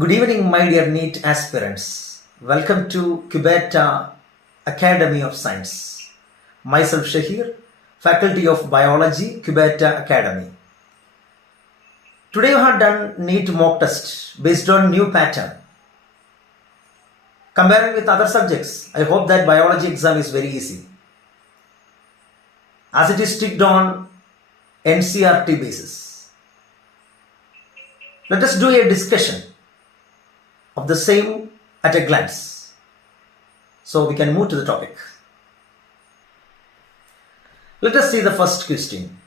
Good evening, my dear NEET aspirants. Welcome to Cubeta Academy of Science. Myself Shahir, Faculty of Biology, Cubeta Academy. Today we have done NEET mock test based on new pattern. Comparing with other subjects, I hope that biology exam is very easy, as it is ticked on NCERT basis. Let us do a discussion of the same at a glance. So we can move to the topic. Let us see the first question.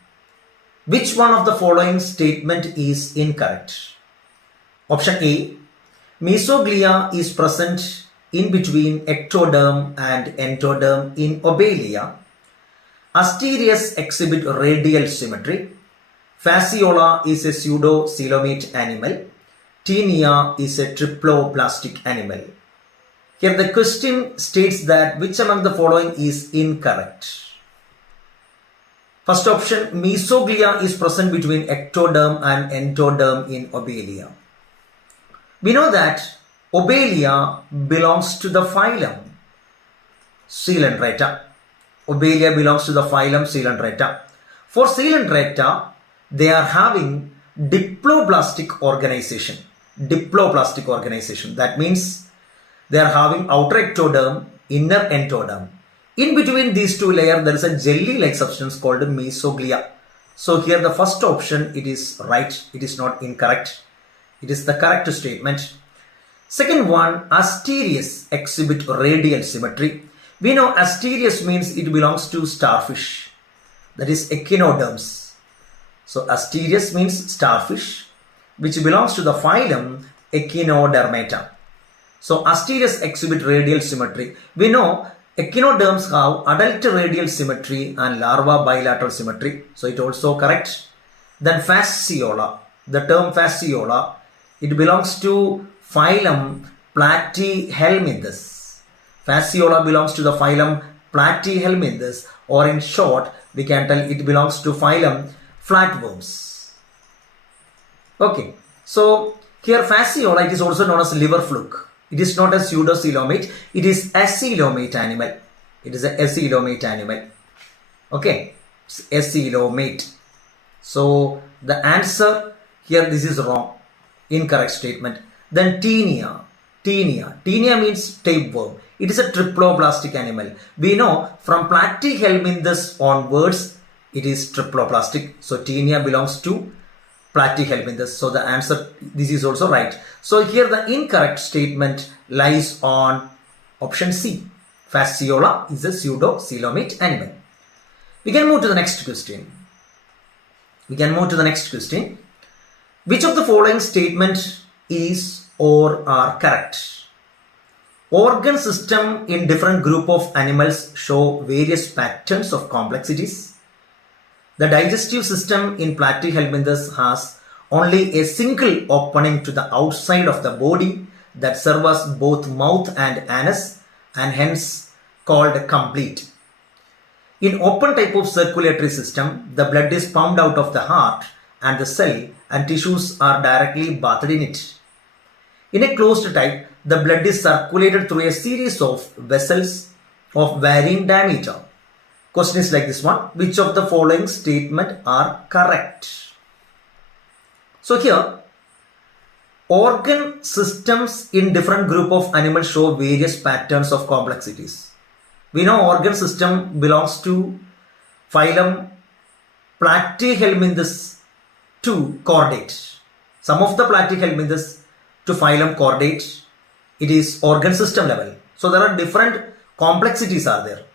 Which one of the following statement is incorrect? Option A. Mesoglia is present in between ectoderm and endoderm in Obelia. Asterias exhibit radial symmetry. Fasciola is a pseudo-coelomate animal. Tinea is a triploblastic animal. Here the question states that which among the following is incorrect. First option, mesoglia is present between ectoderm and endoderm in Obelia. We know that Obelia belongs to the phylum Coelenterata. Obelia belongs to the phylum Coelenterata. For Coelenterata, they are having diploblastic organization. Diploblastic organization. That means they are having outer ectoderm, inner endoderm. In between these two layers, there is a jelly-like substance called mesoglia. So here the first option, it is right. It is not incorrect. It is the correct statement. Second one, Asterias exhibit radial symmetry. We know Asterias means it belongs to starfish. That is echinoderms. So Asterias means starfish, which belongs to the phylum Echinodermata. So Asterias exhibit radial symmetry. We know echinoderms have adult radial symmetry and larva bilateral symmetry. So it also correct. Then Fasciola. The term Fasciola, it belongs to phylum Platyhelminthes. Fasciola belongs to the phylum Platyhelminthes, or in short, we can tell it belongs to phylum flatworms. Okay, so here Fasciola, it is also known as liver fluke. It is not a pseudo-coelomate, it is a coelomate animal. It is a coelomate animal. Okay, it's a coelomate. So the answer here, this is wrong. Incorrect statement. Then Tinea. Tinea means tapeworm. It is a triploblastic animal. We know from Platyhelminthes onwards, it is triploblastic. So Tinea belongs to Platyhelminthes. So the answer, this is also right. So here the incorrect statement lies on option C. Fasciola is a pseudo-coelomate animal. We can move to the next question. Which of the following statement is or are correct? Organ system in different group of animals show various patterns of complexities. The digestive system in Platyhelminthes has only a single opening to the outside of the body that serves as both mouth and anus, and hence called complete. In open type of circulatory system, the blood is pumped out of the heart and the cell and tissues are directly bathed in it. In a closed type, the blood is circulated through a series of vessels of varying diameter. Question is like this one. Which of the following statement are correct? So here, organ systems in different group of animals show various patterns of complexities. We know organ system belongs to phylum Platyhelminthes to chordate. Some of the Platyhelminthes to phylum chordate, it is organ system level. So there are different complexities are there.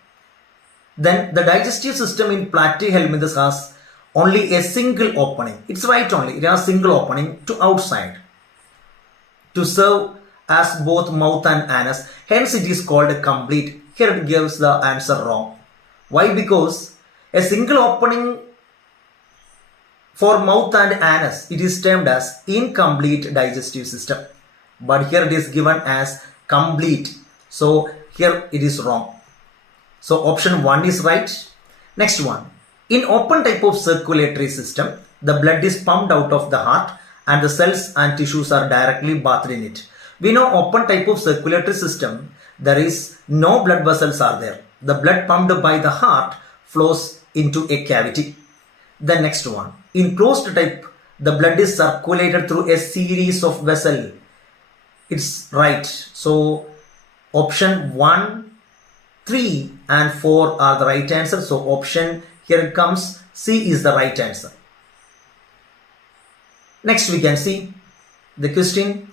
Then the digestive system in Platyhelminthes has only a single opening. It's right only. It has a single opening to outside to serve as both mouth and anus. Hence it is called complete. Here it gives the answer wrong. Why? Because a single opening for mouth and anus, it is termed as incomplete digestive system. But here it is given as complete. So here it is wrong. So option 1 is right. Next one. In open type of circulatory system, the blood is pumped out of the heart and the cells and tissues are directly bathed in it. We know open type of circulatory system, there is no blood vessels are there. The blood pumped by the heart flows into a cavity. The next one, in closed type, the blood is circulated through a series of vessels. It's right. So option 1, 3 and 4 are the right answer. So option, here it comes, C is the right answer. Next we can see the question.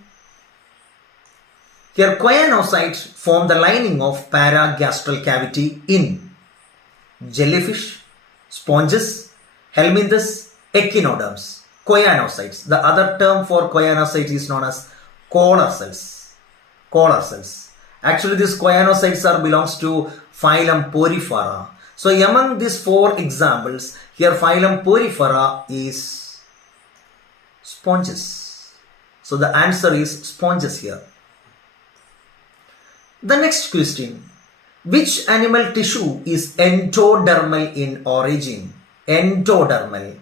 Here choanocytes form the lining of paragastral cavity in jellyfish, sponges, helminthes, echinoderms. Choanocytes. The other term for choanocytes is known as collar cells. Collar cells. Actually, these choanocytes belongs to phylum Porifera. So among these 4 examples, here phylum Porifera is sponges. So the answer is sponges here. The next question. Which animal tissue is endodermal in origin? Endodermal.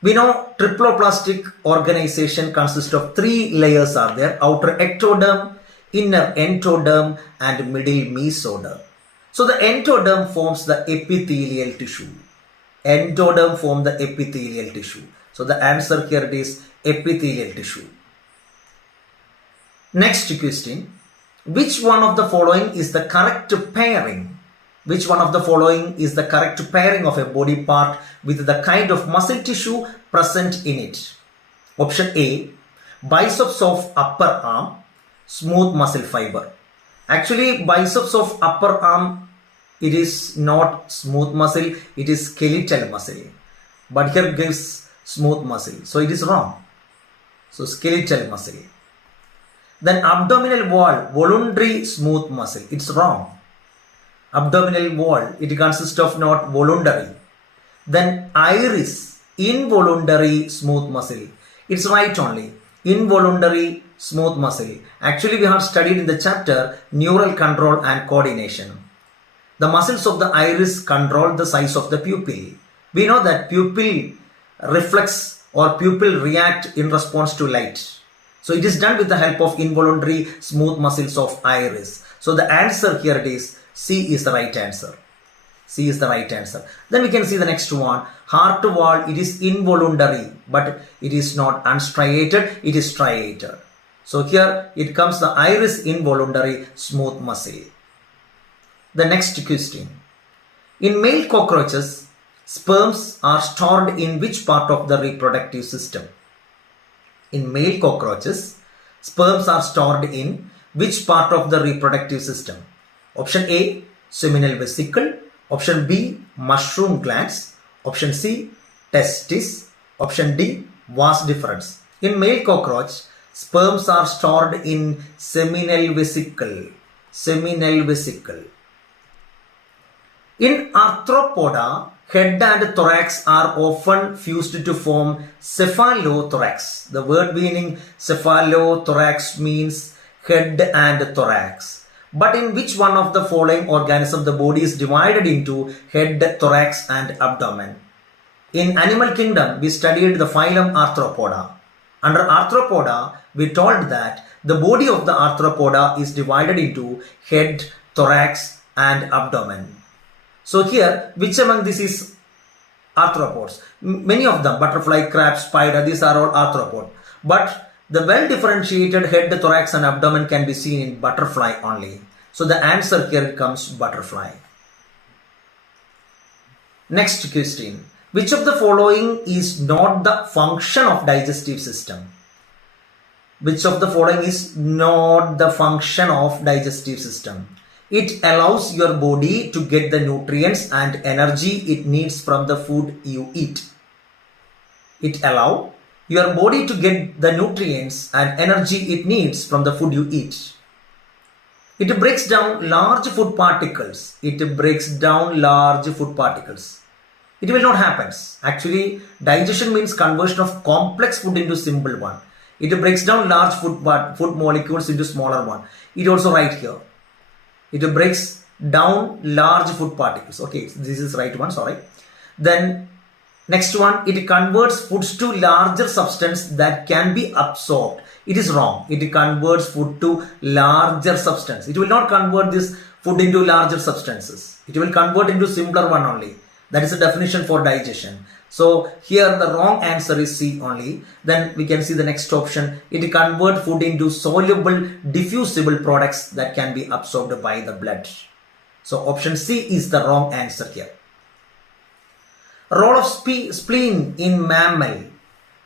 We know triploplastic organization consists of 3 layers are there. Outer ectoderm, inner endoderm and middle mesoderm. So the endoderm forms the epithelial tissue. Endoderm forms the epithelial tissue. So the answer here is epithelial tissue. Next question. Which one of the following is the correct pairing? Which one of the following is the correct pairing of a body part with the kind of muscle tissue present in it? Option A, biceps of upper arm, smooth muscle fiber. Actually, biceps of upper arm, it is not smooth muscle, it is skeletal muscle. But here gives smooth muscle. So it is wrong. So skeletal muscle. Then abdominal wall, voluntary smooth muscle. It's wrong. Abdominal wall, it consists of not voluntary. Then iris, involuntary smooth muscle. It's right only. Involuntary smooth muscle. Actually, we have studied in the chapter neural control and coordination. The muscles of the iris control the size of the pupil. We know that pupil reflex or pupil react in response to light. So it is done with the help of involuntary smooth muscles of iris. So the answer here it is C is the right answer. C is the right answer. Then we can see the next one. Heart wall, it is involuntary, but it is not unstriated, it is striated. So here it comes the iris involuntary smooth muscle. The next question. In male cockroaches, sperms are stored in which part of the reproductive system? In male cockroaches, sperms are stored in which part of the reproductive system? Option A, seminal vesicle. Option B, mushroom glands. Option C, testis. Option D, vas deferens. In male cockroach, sperms are stored in seminal vesicle. Seminal vesicle. In arthropoda, head and thorax are often fused to form cephalothorax. The word meaning cephalothorax means head and thorax. But in which one of the following organisms the body is divided into head, thorax and abdomen? In animal kingdom, we studied the phylum Arthropoda. Under Arthropoda, we told that the body of the Arthropoda is divided into head, thorax and abdomen. So here, which among these is arthropods? Many of them, butterfly, crab, spider, these are all arthropods. But the well-differentiated head, thorax and abdomen can be seen in butterfly only. So the answer here comes butterfly. Next question. Which of the following is not the function of digestive system? Which of the following is not the function of digestive system? It allows your body to get the nutrients and energy it needs from the food you eat. It allows your body to get the nutrients and energy it needs from the food you eat. It breaks down large food particles. It breaks down large food particles. It will not happen. Actually, digestion means conversion of complex food into simple one. It breaks down large food molecules into smaller one. It also right here. It breaks down large food particles. Okay, this is right one, sorry. Then Next one, it converts foods to larger substance that can be absorbed. It is wrong. It converts food to larger substance. It will not convert this food into larger substances. It will convert into simpler one only. That is the definition for digestion. So here the wrong answer is C only. Then we can see the next option. It converts food into soluble, diffusible products that can be absorbed by the blood. So option C is the wrong answer here. Role of spleen in mammal.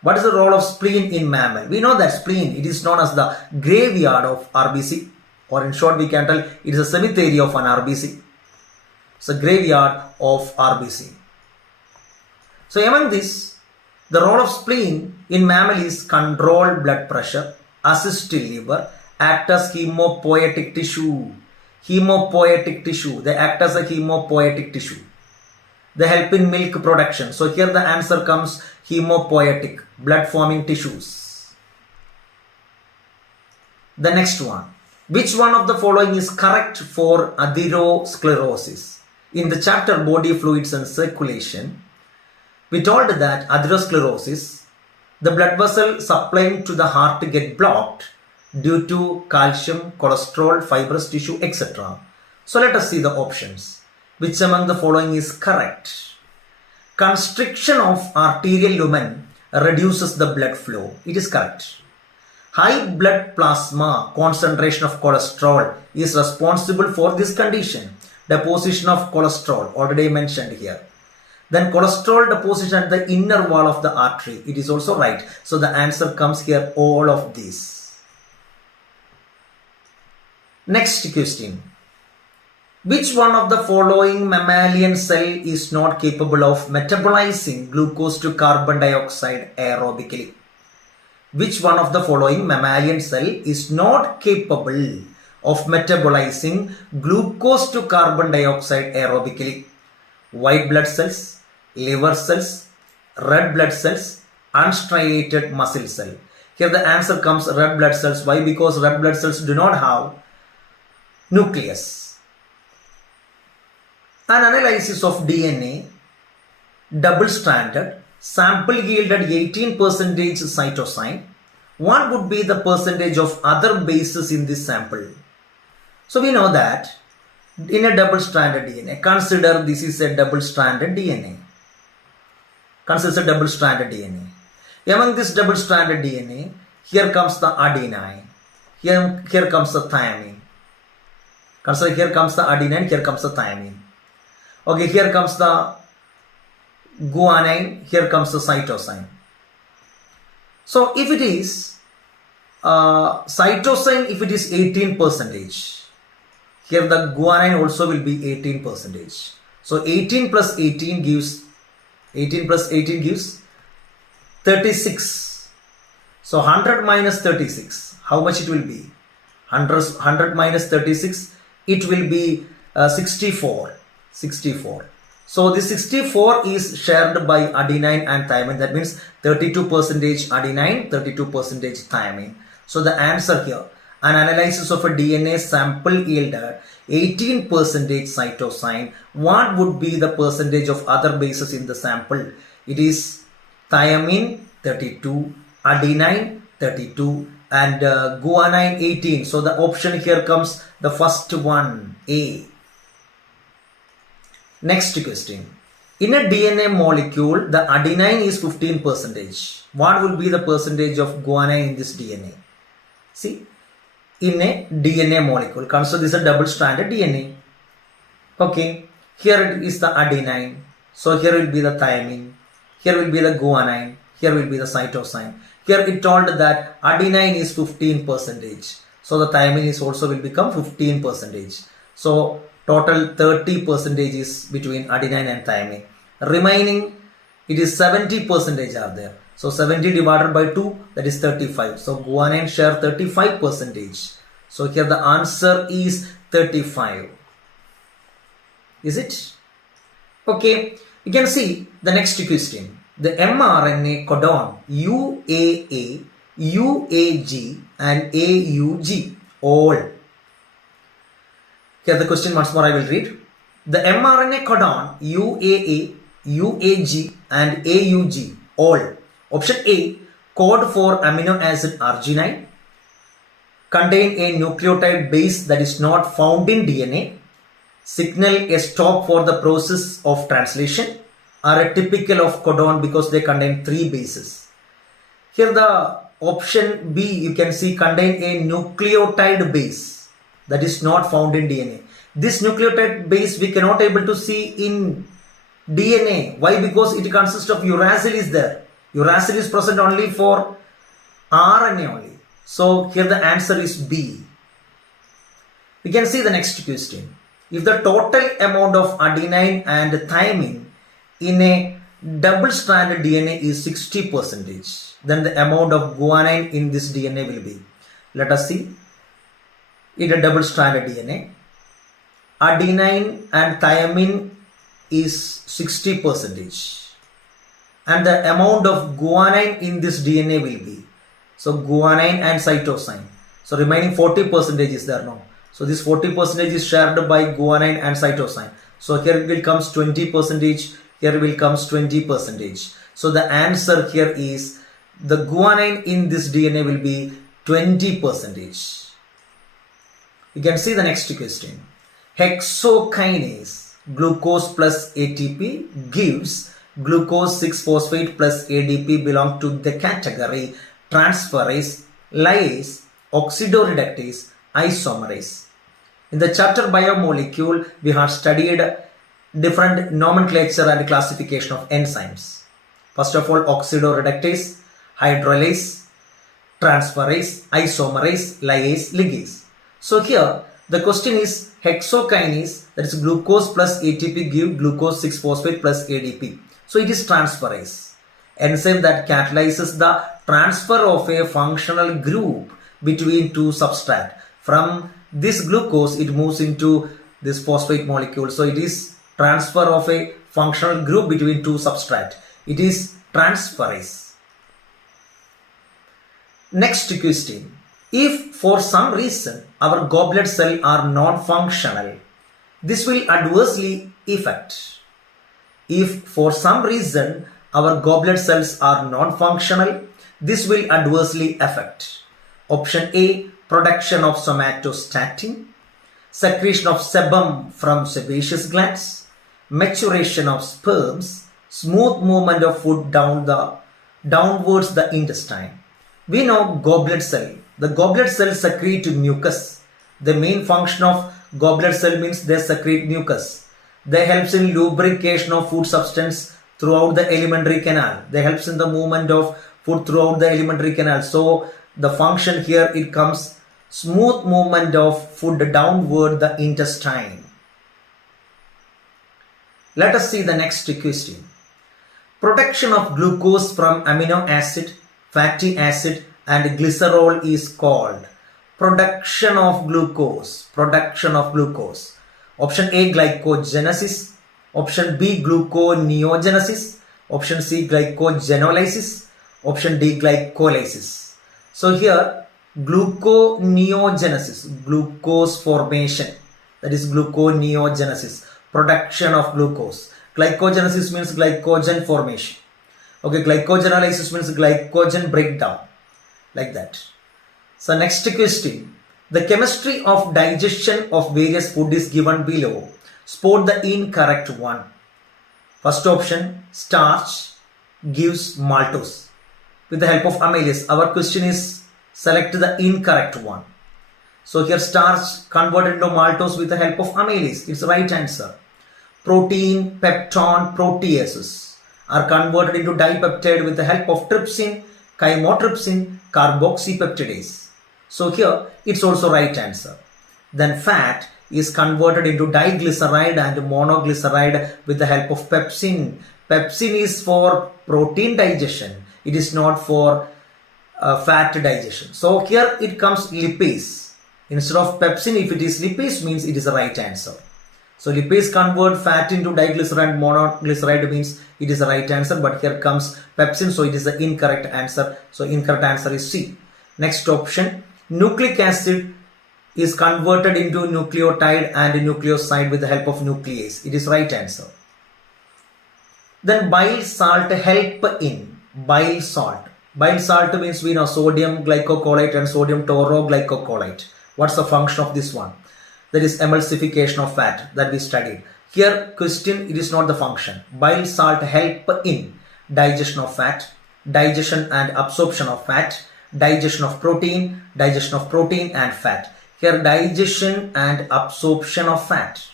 What is the role of spleen in mammal? We know that spleen, it is known as the graveyard of RBC, or in short we can tell it is a cemetery of an RBC. It's a graveyard of RBC. So among this, the role of spleen in mammal is control blood pressure, assist liver, act as hemopoietic tissue. Hemopoietic tissue. They act as a hemopoietic tissue. They help in milk production. So here the answer comes hemopoietic, blood forming tissues. The next one. Which one of the following is correct for atherosclerosis? In the chapter body fluids and circulation, we told that atherosclerosis, the blood vessel supplying to the heart get blocked due to calcium, cholesterol, fibrous tissue, etc. So let us see the options. Which among the following is correct? Constriction of arterial lumen reduces the blood flow. It is correct. High blood plasma concentration of cholesterol is responsible for this condition. Deposition of cholesterol, already mentioned here. Then cholesterol deposition at the inner wall of the artery. It is also right. So the answer comes here, all of these. Next question. Which one of the following mammalian cell is not capable of metabolizing glucose to carbon dioxide aerobically? Which one of the following mammalian cell is not capable of metabolizing glucose to carbon dioxide aerobically? White blood cells, liver cells, red blood cells, unstriated muscle cell. Here the answer comes red blood cells. Why? Because red blood cells do not have nucleus. An analysis of DNA, double-stranded, sample yielded 18% cytosine. What would be the percentage of other bases in this sample? So we know that in a double-stranded DNA, consider this is a double-stranded DNA. Consider a double-stranded DNA. Among this double-stranded DNA, here comes the adenine. Here comes the thymine. Consider here comes the adenine, here comes the thymine. Okay, here comes the guanine, here comes the cytosine. So if it is cytosine, if it is 18%, here the guanine also will be 18%. So 18 plus 18 gives 36. So 100 minus 36, how much it will be? 100 minus 36, it will be 64. So this 64 is shared by adenine and thymine. That means 32% adenine, 32% thymine. So the answer here, an analysis of a DNA sample yielded 18% cytosine. What would be the percentage of other bases in the sample? It is thymine 32, adenine 32 and guanine 18. So the option here comes the first one, A. Next question. In a DNA molecule, the adenine is 15%. What will be the percentage of guanine in this DNA? See, in a DNA molecule, consider this a double-stranded DNA. Okay, here it is the adenine. So here will be the thymine. Here will be the guanine. Here will be the cytosine. Here it told that adenine is 15%. So the thymine is also will become 15%. So total 30% is between adenine and thymine. Remaining, it is 70% are there. So 70 divided by 2, that is 35. So guanine share 35%. So here the answer is 35. Is it? Okay. You can see the next question. The mRNA codon UAA, UAG and AUG all. Here the question once more I will read. The mRNA codon UAA, UAG and AUG, all. Option A, code for amino acid arginine, contain a nucleotide base that is not found in DNA, signal a stop for the process of translation, are a typical of codon because they contain 3 bases. Here the option B, you can see, contain a nucleotide base that is not found in DNA. This nucleotide base we cannot able to see in DNA. Why? Because it consists of uracil is there. Uracil is present only for RNA only. So here the answer is B. We can see the next question. If the total amount of adenine and thymine in a double-stranded DNA is 60%, then the amount of guanine in this DNA will be. Let us see. In a double-stranded DNA, adenine and thymine is 60%. And the amount of guanine in this DNA will be. So guanine and cytosine. So remaining 40% is there now. So this 40% is shared by guanine and cytosine. So here it will comes 20%. Here will comes 20%. So the answer here is the guanine in this DNA will be 20%. You can see the next question. Hexokinase glucose plus ATP gives glucose 6-phosphate plus ADP belong to the category transferase, lyase, oxidoreductase, isomerase. In the chapter biomolecule, we have studied different nomenclature and classification of enzymes. First of all, oxidoreductase, hydrolase, transferase, isomerase, lyase, ligase. So here the question is hexokinase, that is glucose plus ATP give glucose 6-phosphate plus ADP. So it is transferase, enzyme that catalyzes the transfer of a functional group between two substrate. From this glucose it moves into this phosphate molecule. So it is transfer of a functional group between two substrate. It is transferase. Next question. If for some reason our goblet cells are non-functional, this will adversely affect. If for some reason our goblet cells are non-functional, this will adversely affect. Option A, production of somatostatin, secretion of sebum from sebaceous glands, maturation of sperms, smooth movement of food downwards the intestine. We know goblet cell. The goblet cells secrete mucus. The main function of goblet cell means they secrete mucus. They helps in lubrication of food substance throughout the alimentary canal. They helps in the movement of food throughout the alimentary canal. So the function here, it comes smooth movement of food downward the intestine. Let us see the next question. Production of glucose from amino acid, fatty acid and glycerol is called production of glucose. Production of glucose. Option A, glycogenesis. Option B, gluconeogenesis. Option C, glycogenolysis. Option D, glycolysis. So here gluconeogenesis, glucose formation, that is gluconeogenesis, production of glucose. Glycogenesis means glycogen formation. Okay, glycogenolysis means glycogen breakdown, like that. So next question. The chemistry of digestion of various food is given below. Spot the incorrect one. First option, starch gives maltose with the help of amylase. Our question is select the incorrect one. So here starch converted into maltose with the help of amylase. It's the right answer. Protein, peptone, proteases are converted into dipeptide with the help of trypsin, chymotrypsin, carboxypeptidase. So here it's also right answer. Then fat is converted into diglyceride and monoglyceride with the help of pepsin. Pepsin is for protein digestion. It is not for fat digestion. So here it comes lipase. Instead of pepsin, if it is lipase, means it is the right answer. So lipase convert fat into diglyceride, monoglyceride means it is the right answer. But here comes pepsin, so it is the incorrect answer. So incorrect answer is C. Next option, nucleic acid is converted into nucleotide and nucleoside with the help of nuclease. It is right answer. Then bile salt help in bile salt. Bile salt means we know sodium glycocholate and sodium tauroglycocholate. What's the function of this one? That is emulsification of fat that we studied. Here question, it is not the function. Bile salt help in digestion of fat, digestion and absorption of fat, digestion of protein and fat. Here digestion and absorption of fat.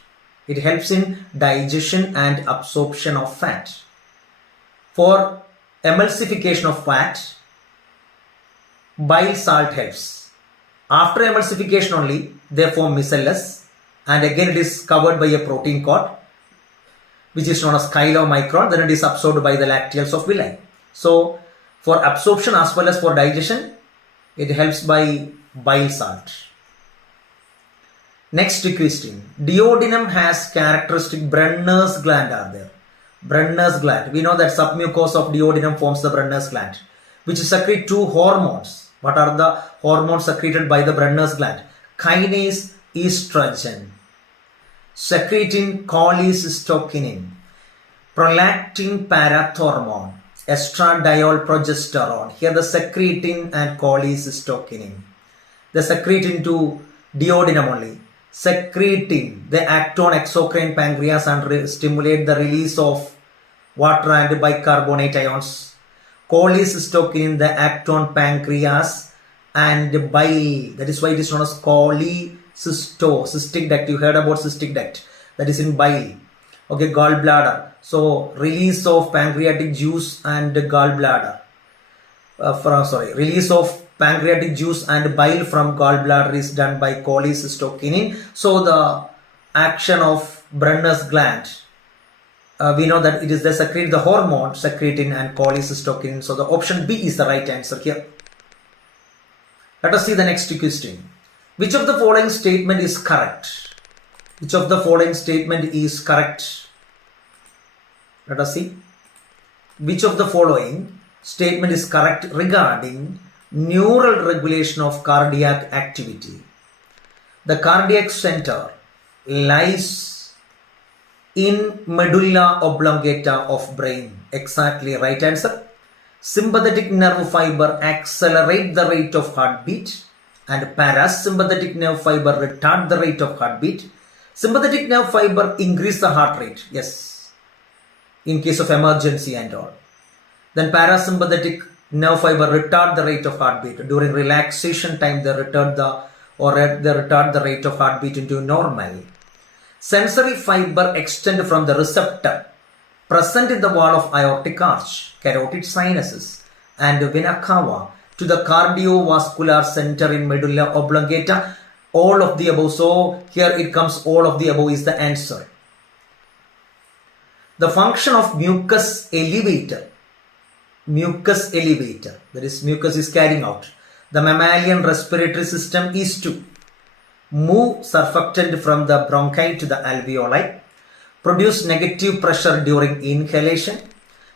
It helps in digestion and absorption of fat. For emulsification of fat, bile salt helps. After emulsification only, they form micellus, and again it is covered by a protein coat, which is known as chylomicron. Then it is absorbed by the lacteals of villi. So for absorption as well as for digestion, it helps by bile salt. Next question. Duodenum has characteristic Brenner's gland are there. Brenner's gland. We know that submucosa of duodenum forms the Brenner's gland, which secrete two hormones. What are the hormones secreted by the Brenner's gland? Kinase estrogen, secretin cholecystokinin, prolactin parathormone, estradiol progesterone. Here the secretin and cholecystokinin. They secrete into duodenum only. Secretin, they act on exocrine pancreas and stimulate the release of water and bicarbonate ions. Cholecystokinin, they act on pancreas and bile. That is why it is known as cystic duct. You heard about cystic duct. That is in bile. Okay, gallbladder. So release of pancreatic juice and gallbladder. Release of pancreatic juice and bile from gallbladder is done by cholecystokinin. So the action of Brenner's gland, we know that it is the secrete the hormone secretin and cholecystokinin. So the option B is the right answer here. Let us see the next question. Which of the following statement is correct? Which of the following statement is correct? Let us see. Which of the following statement is correct regarding neural regulation of cardiac activity? The cardiac center lies in medulla oblongata of brain. Exactly right answer. Sympathetic nerve fiber accelerate the rate of heartbeat and parasympathetic nerve fiber retard the rate of heartbeat. Sympathetic nerve fiber increase the heart rate. Yes, in case of emergency and all. Then parasympathetic nerve fiber retard the rate of heartbeat. During relaxation time, they retard the rate of heartbeat into normal. Sensory fiber extend from the receptor present in the wall of aortic arch, carotid sinuses, and vena cava to the cardiovascular center in medulla oblongata. All of the above. So here it comes, all of the above is the answer. The function of mucus elevator, that is mucus is carrying out the mammalian respiratory system, is to move surfactant from the bronchi to the alveoli, produce negative pressure during inhalation,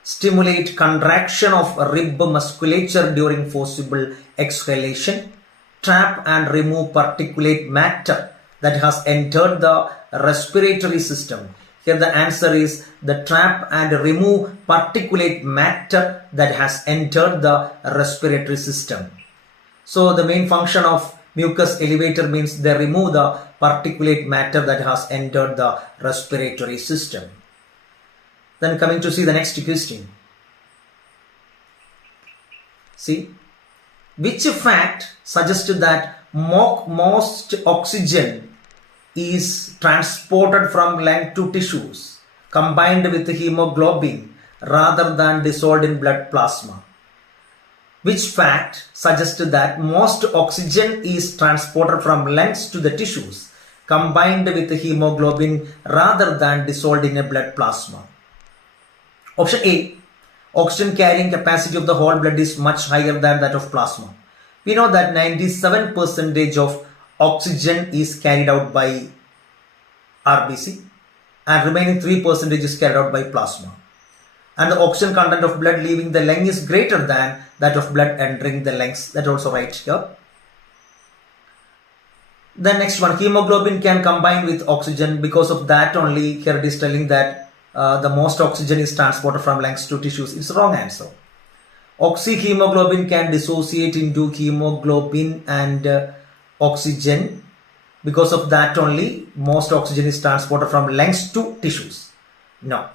stimulate contraction of rib musculature during forcible exhalation, trap and remove particulate matter that has entered the respiratory system. Here the answer is the trap and remove particulate matter that has entered the respiratory system. So the main function of mucus elevator means they remove the particulate matter that has entered the respiratory system. Then coming to see the next question. See, which fact suggested that most oxygen is transported from lung to tissues combined with hemoglobin rather than dissolved in blood plasma? Which fact suggested that most oxygen is transported from lungs to the tissues combined with hemoglobin rather than dissolved in a blood plasma? Option A. Oxygen carrying capacity of the whole blood is much higher than that of plasma. We know that 97% of oxygen is carried out by RBC and remaining 3% is carried out by plasma. And the oxygen content of blood leaving the lung is greater than that of blood entering the lungs. That also right here. The next one, hemoglobin can combine with oxygen. Because of that only, here it is telling that the most oxygen is transported from lungs to tissues. It's wrong answer. Oxyhemoglobin can dissociate into hemoglobin and oxygen. Because of that only, most oxygen is transported from lungs to tissues. No.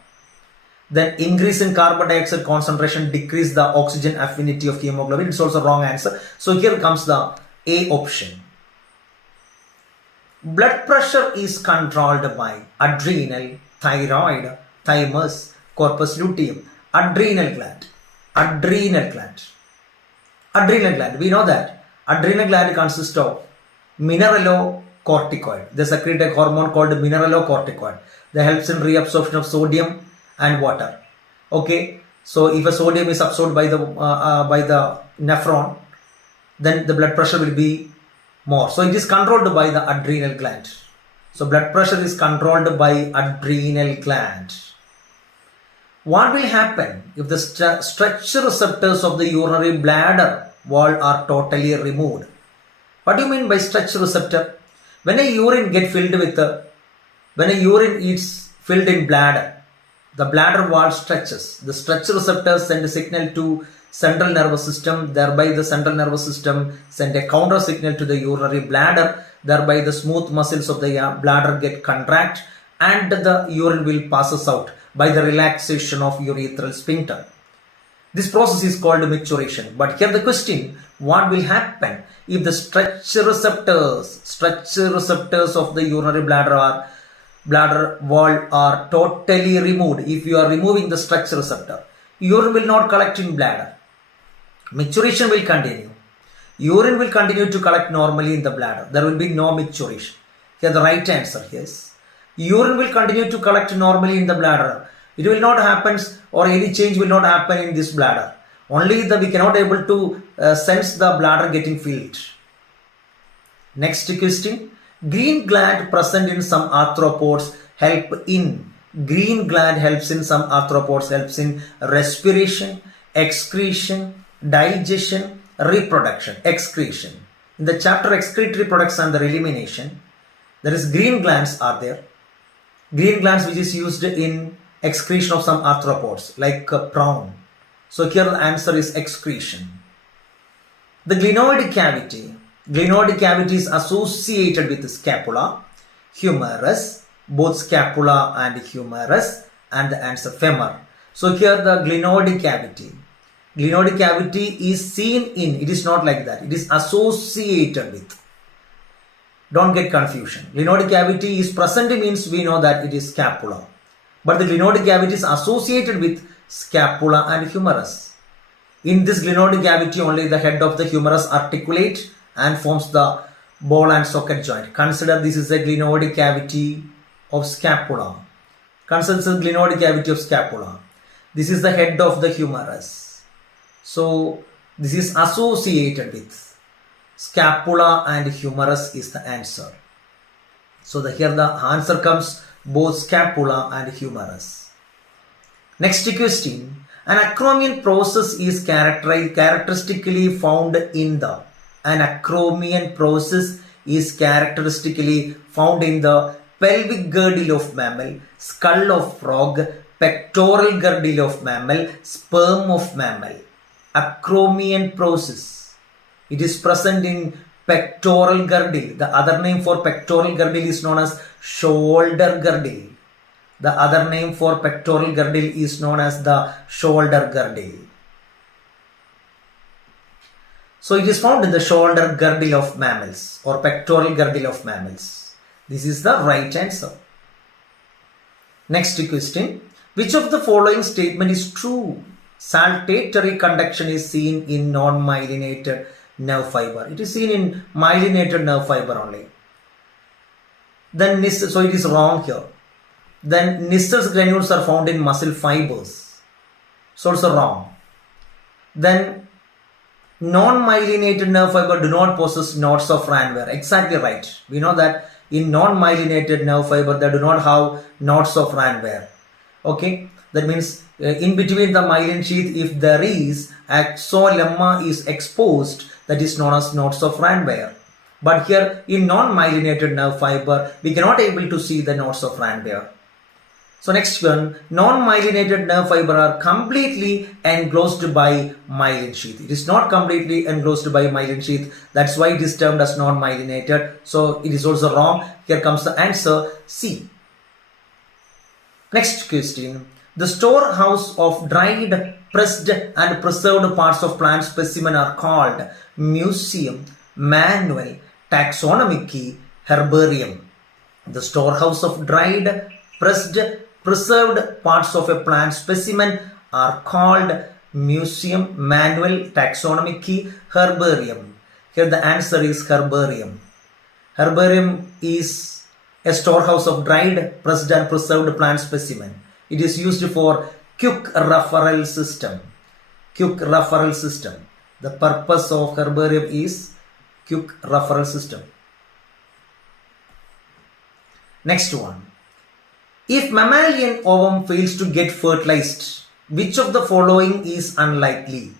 Then increase in carbon dioxide concentration decrease the oxygen affinity of hemoglobin. It's also wrong answer. So here comes the A option. Blood pressure is controlled by adrenal, thyroid, thymus, corpus luteum, adrenal gland. Adrenal gland. Adrenal gland. We know that adrenal gland consists of mineralocorticoid. They secrete a hormone called mineralocorticoid that helps in reabsorption of sodium and water. Okay, so if a sodium is absorbed by the nephron, then the blood pressure will be more. So it is controlled by the adrenal gland. So blood pressure is controlled by adrenal gland. What will happen if the stretch receptors of the urinary bladder wall are totally removed? What do you mean by stretch receptor? When a urine is filled in bladder, the bladder wall stretches. The stretch receptors send a signal to central nervous system, thereby the central nervous system send a counter signal to the urinary bladder, thereby the smooth muscles of the bladder get contract and the urine will passes out by the relaxation of urethral sphincter. This process is called maturation. But here the question, what will happen if the stretch receptors of the urinary bladder wall are totally removed? If you are removing the stretch receptor, urine will not collect in bladder. Maturation will continue. Urine will continue to collect normally in the bladder. There will be no maturation. Here the right answer is urine will continue to collect normally in the bladder. It will not happen, or any change will not happen in this bladder. Only we cannot able to sense the bladder getting filled. Next question. Green gland present in some arthropods helps in respiration, excretion, digestion, reproduction. Excretion. In the chapter excretory products and their elimination, there is green glands are there. Green glands which is used in excretion of some arthropods like prawn. So here the answer is excretion. The glenoid cavity is associated with scapula, humerus, both scapula and humerus, and the answer femur. So here the glenoid cavity is seen in, it is not like that, it is associated with. Don't get confusion. Glenoid cavity is present means we know that it is scapula. But the glenoid cavity is associated with scapula and humerus. In this glenoid cavity only the head of the humerus articulate and forms the ball and socket joint. Consider this is a glenoid cavity of scapula. Consider this is glenoid cavity of scapula. This is the head of the humerus. So this is associated with scapula and humerus is the answer. So here the answer comes both scapula and humerus. Next question. An acromion process is characteristically found in the pelvic girdle of mammal, skull of frog, pectoral girdle of mammal, sperm of mammal. Acromion process. It is present in pectoral girdle. The other name for pectoral girdle is known as shoulder girdle. The other name for pectoral girdle is known as the shoulder girdle. So it is found in the shoulder girdle of mammals or pectoral girdle of mammals. This is the right answer. Next question. Which of the following statement is true? Saltatory conduction is seen in non-myelinated nerve fiber. It is seen in myelinated nerve fiber only. Then so it is wrong here. Then Nistel's granules are found in muscle fibers. So also wrong. Then non-myelinated nerve fiber do not possess knots of Ranvier. Exactly right. We know that in non-myelinated nerve fiber they do not have knots of Ranvier. Okay. That means in between the myelin sheath, if there is axolemma is exposed, that is known as knots of Ranvier. But here in non-myelinated nerve fiber, we cannot able to see the knots of Ranvier. So next one, non-myelinated nerve fiber are completely enclosed by myelin sheath. It is not completely enclosed by myelin sheath. That's why it is termed as non-myelinated. So it is also wrong. Here comes the answer C. Next question. The storehouse of dried, pressed and preserved parts of plant specimen are called museum, manual, taxonomy key, herbarium. The storehouse of dried, pressed, preserved parts of a plant specimen are called museum, manual, taxonomy key, herbarium. Here the answer is herbarium. Herbarium is a storehouse of dried, pressed and preserved plant specimen. It is used for quick referral system. Quick referral system. The purpose of herbarium is quick referral system. Next one. If mammalian ovum fails to get fertilized, which of the following is unlikely?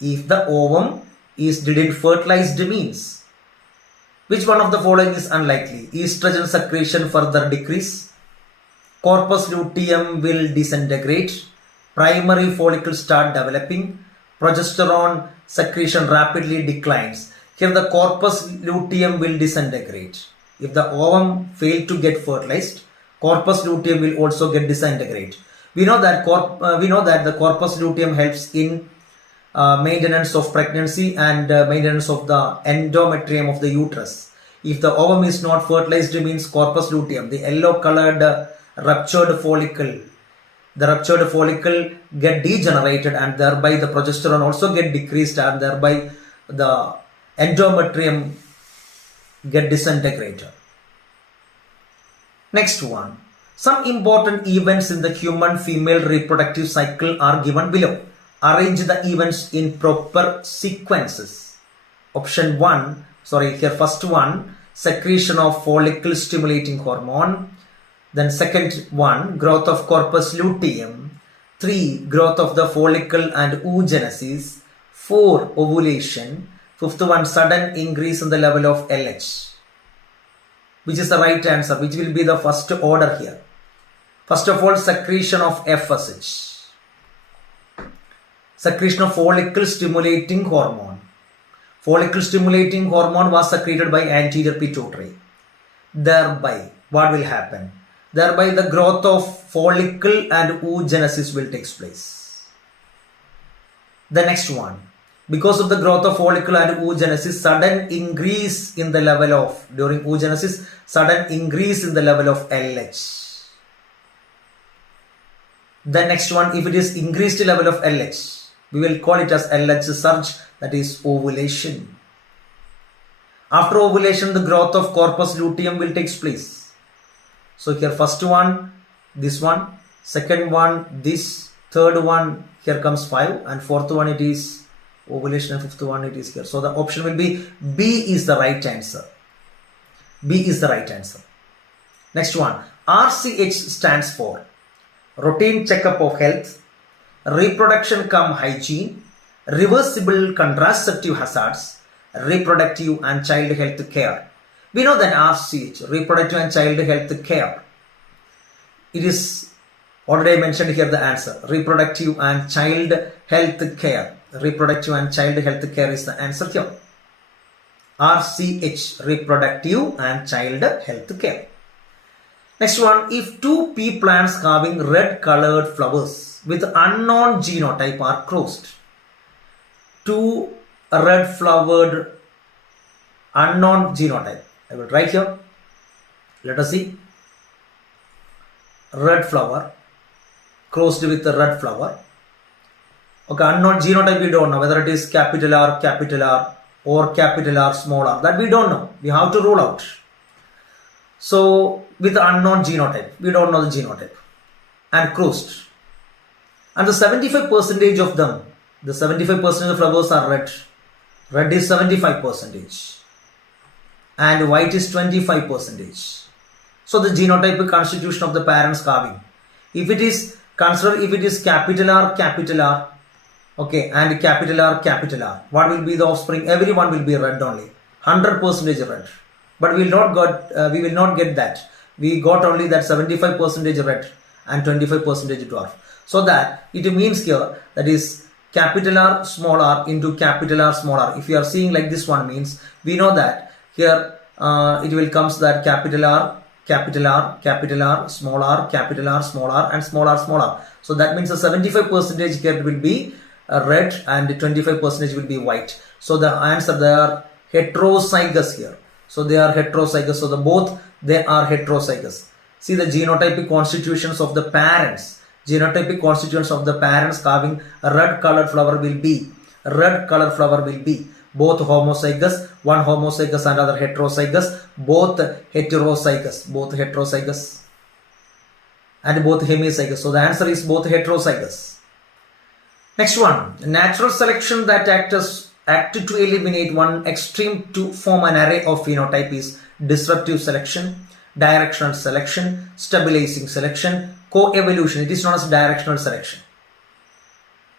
If the ovum didn't fertilized means, which one of the following is unlikely? Estrogen secretion further decrease, corpus luteum will disintegrate, primary follicle start developing, progesterone secretion rapidly declines. Here the corpus luteum will disintegrate. If the ovum failed to get fertilized, corpus luteum will also get disintegrate. We know that the corpus luteum helps in maintenance of pregnancy and maintenance of the endometrium of the uterus. If the ovum is not fertilized, it means corpus luteum, the yellow colored ruptured follicle, the ruptured follicle get degenerated and thereby the progesterone also get decreased and thereby the endometrium get disintegrated. Next one. Some important events in the human female reproductive cycle are given below. Arrange the events in proper sequences. Option 1, first one, secretion of follicle stimulating hormone. Then second one, growth of corpus luteum. 3, growth of the follicle and oogenesis. 4, ovulation. Fifth one, sudden increase in the level of LH. Which is the right answer? Which will be the first order here? First of all, secretion of FSH. Secretion of follicle stimulating hormone. Follicle stimulating hormone was secreted by anterior pituitary. Thereby, what will happen? Thereby, the growth of follicle and oogenesis will take place. The next one. Because of the growth of follicle and oogenesis, sudden increase in the level of, during oogenesis, sudden increase in the level of LH. The next one, if it is increased level of LH, we will call it as LH surge, that is ovulation. After ovulation, the growth of corpus luteum will take place. So here first one, this one, second one, this, third one, here comes 5 and fourth one it is ovulation and fifth one it is here. So the option will be B is the right answer. B is the right answer. Next one. RCH stands for routine checkup of health, reproduction cum hygiene, reversible contraceptive hazards, reproductive and child health care. We know that RCH, reproductive and child health care. It is already mentioned here the answer. Reproductive and child health care. Reproductive and child health care is the answer here. RCH, reproductive and child health care. Next one, if two pea plants having red colored flowers with unknown genotype are crossed, two red flowered unknown genotype. I will write here. Let us see. Red flower crossed with a red flower. Okay, unknown genotype we don't know whether it is capital R or capital R small r. That we don't know. We have to rule out. So with the unknown genotype, we don't know the genotype, and crossed. And the 75% of them, the 75% of the flowers are red. Red is 75%. And white is 25%. So the genotype constitution of the parents calving. If it is consider if it is capital R, okay, and capital R, what will be the offspring? Everyone will be red only, 100% red. But we will not get that. We got only that 75% red, and 25% dwarf. So that it means here that is capital R small r into capital R small r. If you are seeing like this one means we know that here it will comes that capital R, capital R, capital R, small r, capital R, small r, and small r, small r. So that means the 75% here will be red and 25% will be white. So the answer, they are heterozygous here. So they are heterozygous. So the both they are heterozygous. See the genotypic constitutions of the parents. Genotypic constituents of the parents having a red colored flower will be both homozygous, one homozygous and other heterozygous, both heterozygous and both hemizygous. So the answer is both heterozygous. Next one, natural selection that acted to eliminate one extreme to form an array of phenotype is disruptive selection, directional selection, stabilizing selection, co-evolution. It is known as directional selection.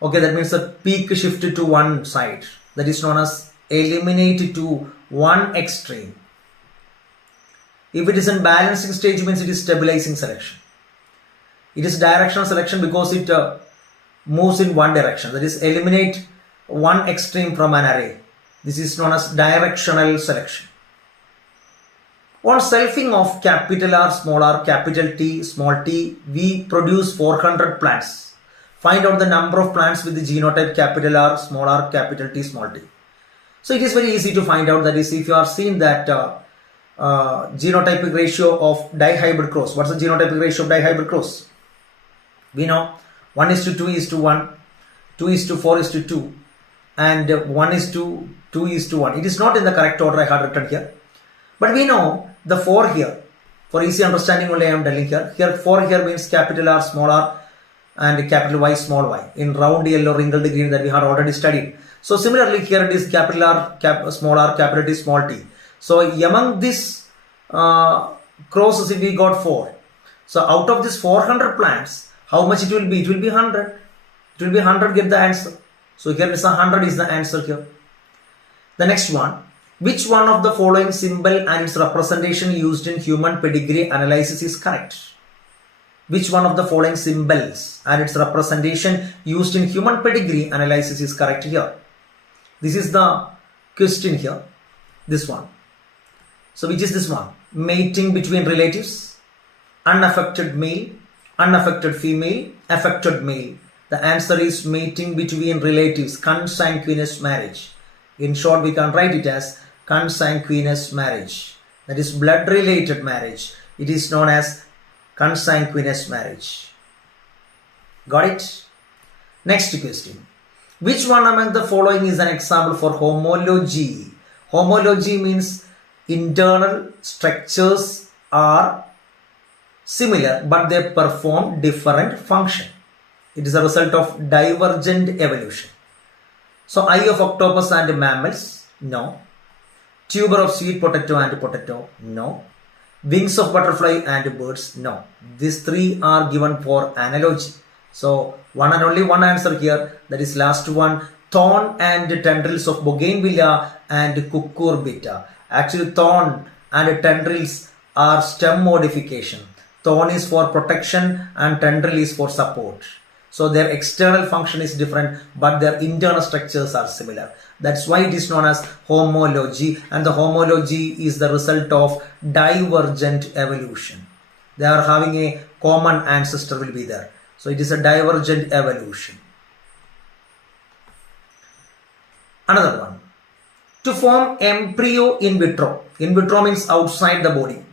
Okay, that means the peak shifted to one side. That is known as eliminate to one extreme. If it is in balancing stage, means it is stabilizing selection. It is directional selection because it moves in one direction. That is eliminate one extreme from an array. This is known as directional selection. On selfing of capital R, small r, capital T, small t, we produce 400 plants. Find out the number of plants with the genotype capital R, small r, capital T, small t. So it is very easy to find out. That is, if you are seeing that genotypic ratio of dihybrid cross. What's the genotypic ratio of dihybrid cross? We know 1:2:1, 2:4:2, and 1:2:1. It is not in the correct order I had written here. But we know the 4 here. For easy understanding only I am telling here. Here 4 here means capital R, small r, and capital Y, small y. In round yellow wrinkled green that we had already studied. So similarly here it is capital R, small r, capital T, small t. So among this crosses we got 4. So out of this 400 plants, how much it will be? It will be 100. It will be 100, get the answer. So here is 100 is the answer here. The next one. Which one of the following symbol and its representation used in human pedigree analysis is correct? Which one of the following symbols and its representation used in human pedigree analysis is correct here? This is the question here. This one. So which is this one? Mating between relatives, unaffected male, unaffected female, affected male. The answer is mating between relatives, consanguineous marriage. In short, we can write it as consanguineous marriage. That is blood related marriage. It is known as consanguineous marriage. Got it? Next question. Which one among the following is an example for homology? Homology means internal structures are similar but they perform different function. It is a result of divergent evolution. So eye of octopus and mammals? No. Tuber of sweet potato and potato? No. Wings of butterfly and birds? No. These 3 are given for analogy. So one and only one answer here, that is last one, thorn and tendrils of bougainvillea and cucurbita. Actually thorn and tendrils are stem modification. Thorn is for protection and tendril is for support. So their external function is different but their internal structures are similar. That's why it is known as homology, and the homology is the result of divergent evolution. They are having a common ancestor will be there. So it is a divergent evolution. Another one. To form embryo in vitro. In vitro means outside the body.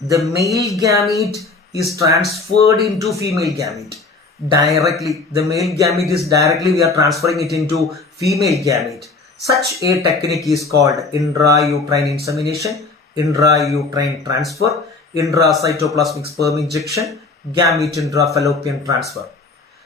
The male gamete is transferred into female gamete. Directly, the male gamete is directly we are transferring it into female gamete. Such a technique is called intrauterine insemination, intrauterine transfer, intracytoplasmic sperm injection, gamete intrafallopian transfer.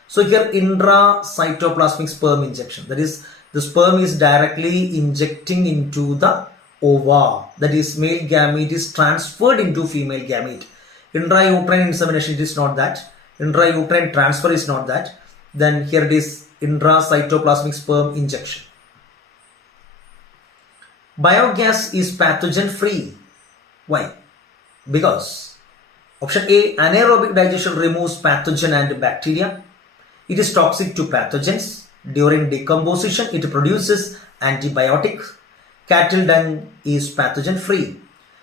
So here intracytoplasmic sperm injection, that is the sperm is directly injecting into the ova, that is male gamete is transferred into female gamete. Intrauterine insemination, it is not that. Intrauterine transfer is not that. Then here it is intracytoplasmic sperm injection. Biogas is pathogen free. Why? Because Option A, anaerobic digestion removes pathogen and bacteria. It is toxic to pathogens. During decomposition, it produces antibiotics. Cattle dung is pathogen free.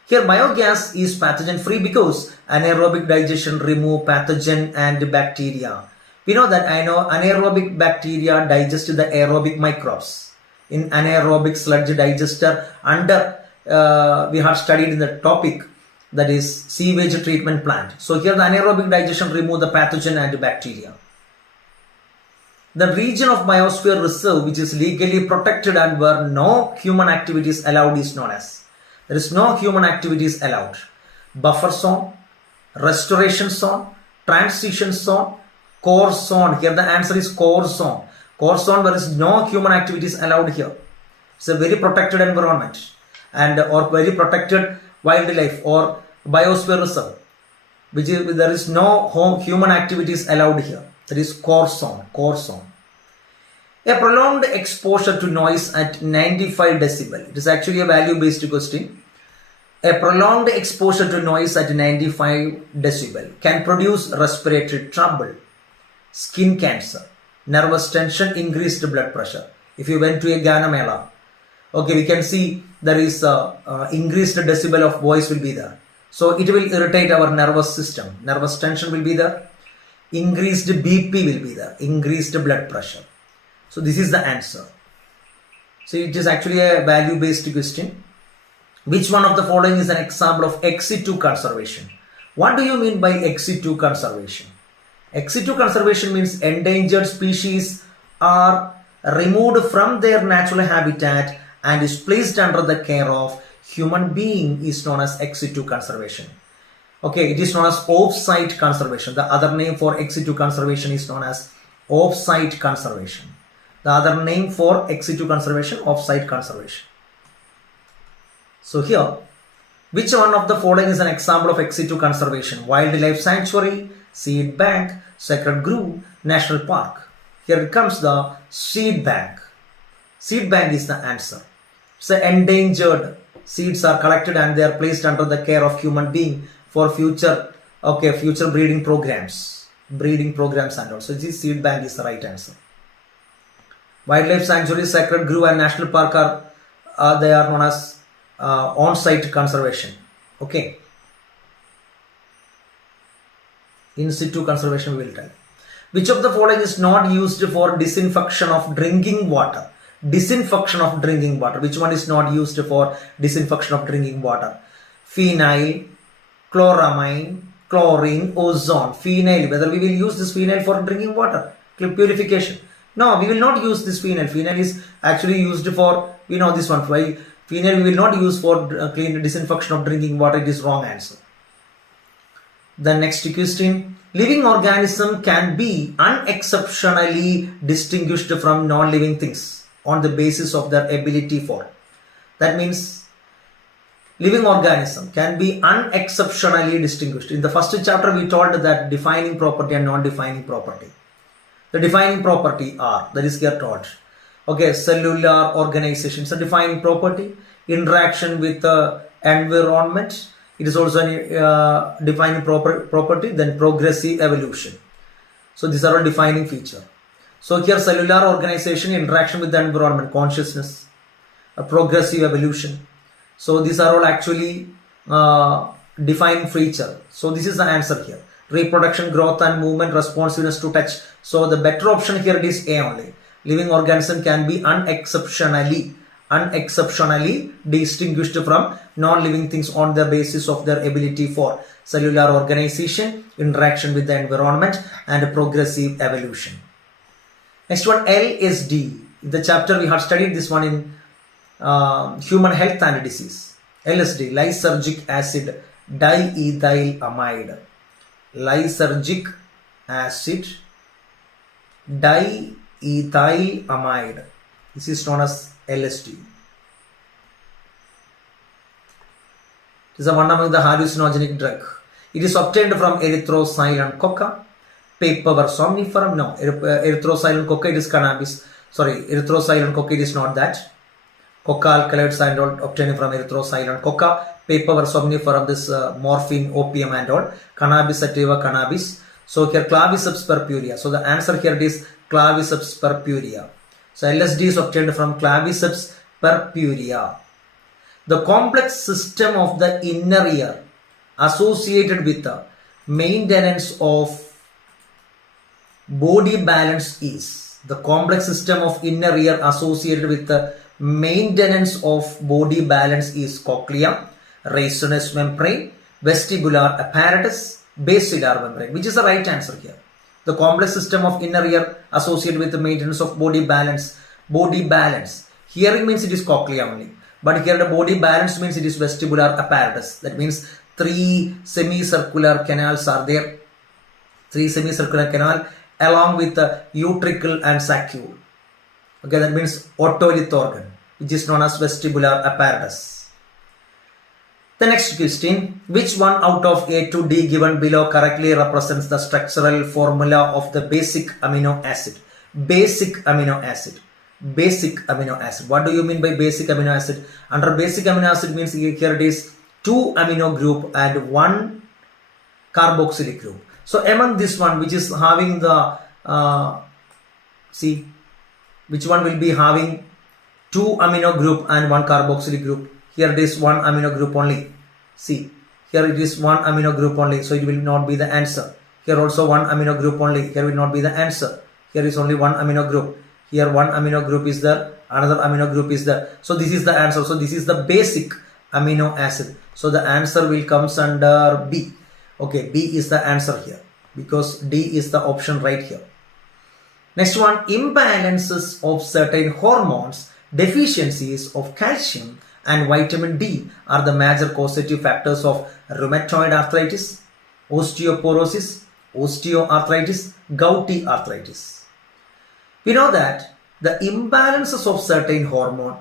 Here biogas is pathogen free because anaerobic digestion remove pathogen and bacteria. We know that anaerobic bacteria digest the aerobic microbes. In anaerobic sludge digester we have studied in the topic that is sewage treatment plant. So here the anaerobic digestion remove the pathogen and bacteria. The region of biosphere reserve which is legally protected and where no human activities allowed is known as. There is no human activities allowed. Buffer zone, restoration zone, transition zone, core zone. Here the answer is core zone. Core zone, there is no human activities allowed here. It's a very protected environment and or very protected wildlife or biosphere reserve, which is there is no human activities allowed here. That is core zone. Core zone. A prolonged exposure to noise at 95 decibel. It is actually a value-based question. A prolonged exposure to noise at 95 decibel can produce respiratory trouble, skin cancer, nervous tension, increased blood pressure. If you went to a Ghana Mela, okay, we can see there is increased decibel of voice will be there. So it will irritate our nervous system. Nervous tension will be there. Increased BP will be there. Increased blood pressure. So this is the answer. So it is actually a value-based question. Which one of the following is an example of ex situ conservation? What do you mean by ex situ conservation? Ex situ conservation means endangered species are removed from their natural habitat and is placed under the care of human being is known as ex situ conservation. Okay, it is known as off-site conservation. The other name for ex situ conservation is known as off-site conservation. The other name for ex situ conservation, off-site conservation. So here, which one of the following is an example of ex situ conservation? Wildlife sanctuary, seed bank, sacred grove, national park. Here comes the seed bank. Seed bank is the answer. So endangered seeds are collected and they are placed under the care of human being for future breeding programs and also this seed bank is the right answer. Wildlife sanctuary, sacred grove and national park are they are known as on-site conservation. Okay. In situ conservation we will tell. Which of the following is not used for disinfection of drinking water? Disinfection of drinking water. Which one is not used for disinfection of drinking water? Phenyl, chloramine, chlorine, ozone. Phenyl. Whether we will use this phenyl for drinking water, purification. No, we will not use this phenyl. Phenyl is actually used for, this one. Why? Phenyl we will not use for clean disinfection of drinking water. It is wrong answer. The next question. Living organism can be unexceptionally distinguished from non-living things on the basis of their ability for. That means living organism can be unexceptionally distinguished. In the first chapter we told that defining property and non-defining property. The defining property are, that is here taught. Okay, cellular organization is a defining property. Interaction with the environment, it is also a defining property. Then progressive evolution. So these are all defining feature. So here cellular organization, interaction with the environment, consciousness, a progressive evolution. So these are all actually defining feature. So this is the answer here. Reproduction, growth and movement, responsiveness to touch. So the better option here is A only. Living organism can be unexceptionally distinguished from non-living things on the basis of their ability for cellular organization, interaction with the environment and progressive evolution. Next one, LSD. In the chapter we have studied this one in human health and disease. LSD, lysergic acid diethylamide. Lysergic acid diethylamide. This is known as LSD. It is one among the hallucinogenic drug. It is obtained from erythrocylon coca, Papaver somniferum. No, erythrocylon coca, it is cannabis. Sorry, erythrocylon coca, it is not that. Coca alkaloids are obtained from erythrocylon coca. paper somniferum, this morphine, opium and all, cannabis sativa, cannabis. So here claviceps purpurea. So the answer here is claviceps purpurea. So LSD is obtained from claviceps purpurea. The complex system of the inner ear associated with the maintenance of body balance is. The complex system of inner ear associated with the maintenance of body balance is cochlea, racemose membrane, vestibular apparatus, basilar membrane. Which is the right answer here? The complex system of inner ear associated with the maintenance of body balance. Body balance. Hearing means it is cochlea only. But here the body balance means it is vestibular apparatus. That means 3 semicircular canals are there. 3 semicircular canal along with the utricle and saccule. Okay, that means otolith organ, which is known as vestibular apparatus. The next question, which one out of A to D given below correctly represents the structural formula of the basic amino acid? Basic amino acid. Basic amino acid. What do you mean by basic amino acid? Under basic amino acid means here it is 2 amino group and 1 carboxylic group. So among this one, which is having the which one will be having 2 amino group and 1 carboxylic group? Here it is 1 amino group only. See, here it is 1 amino group only, so it will not be the answer. Here also 1 amino group only, here will not be the answer. Here is only 1 amino group. Here 1 amino group is there, another amino group is there. So this is the answer. So this is the basic amino acid. So the answer will comes under B. Okay, B is the answer here because D is the option right here. Next one, imbalances of certain hormones, deficiencies of calcium and vitamin D are the major causative factors of rheumatoid arthritis, osteoporosis, osteoarthritis, gouty arthritis. We know that the imbalances of certain hormone,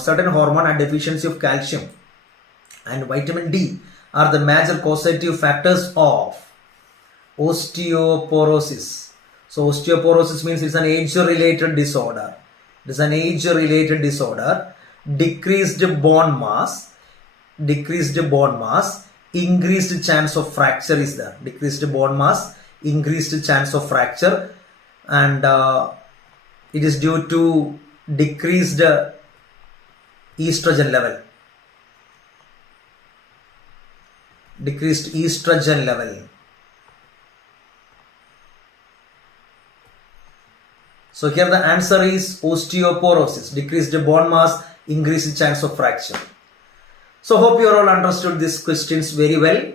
certain hormone and deficiency of calcium and vitamin D are the major causative factors of osteoporosis. So osteoporosis means it's an age-related disorder. It is an age-related disorder. Decreased bone mass, increased chance of fracture is there. Decreased bone mass, increased chance of fracture, and it is due to decreased estrogen level. Decreased estrogen level. So here the answer is osteoporosis, decreased bone mass, increased chance of fracture. So hope you all understood these questions very well.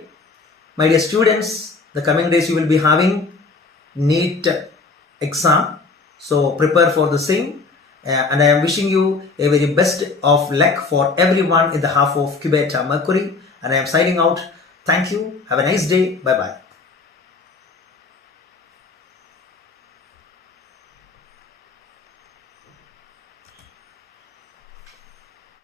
My dear students, the coming days you will be having NEET exam. So prepare for the same. And I am wishing you a very best of luck for everyone in the half of Biotechnology. And I am signing out. Thank you. Have a nice day. Bye-bye.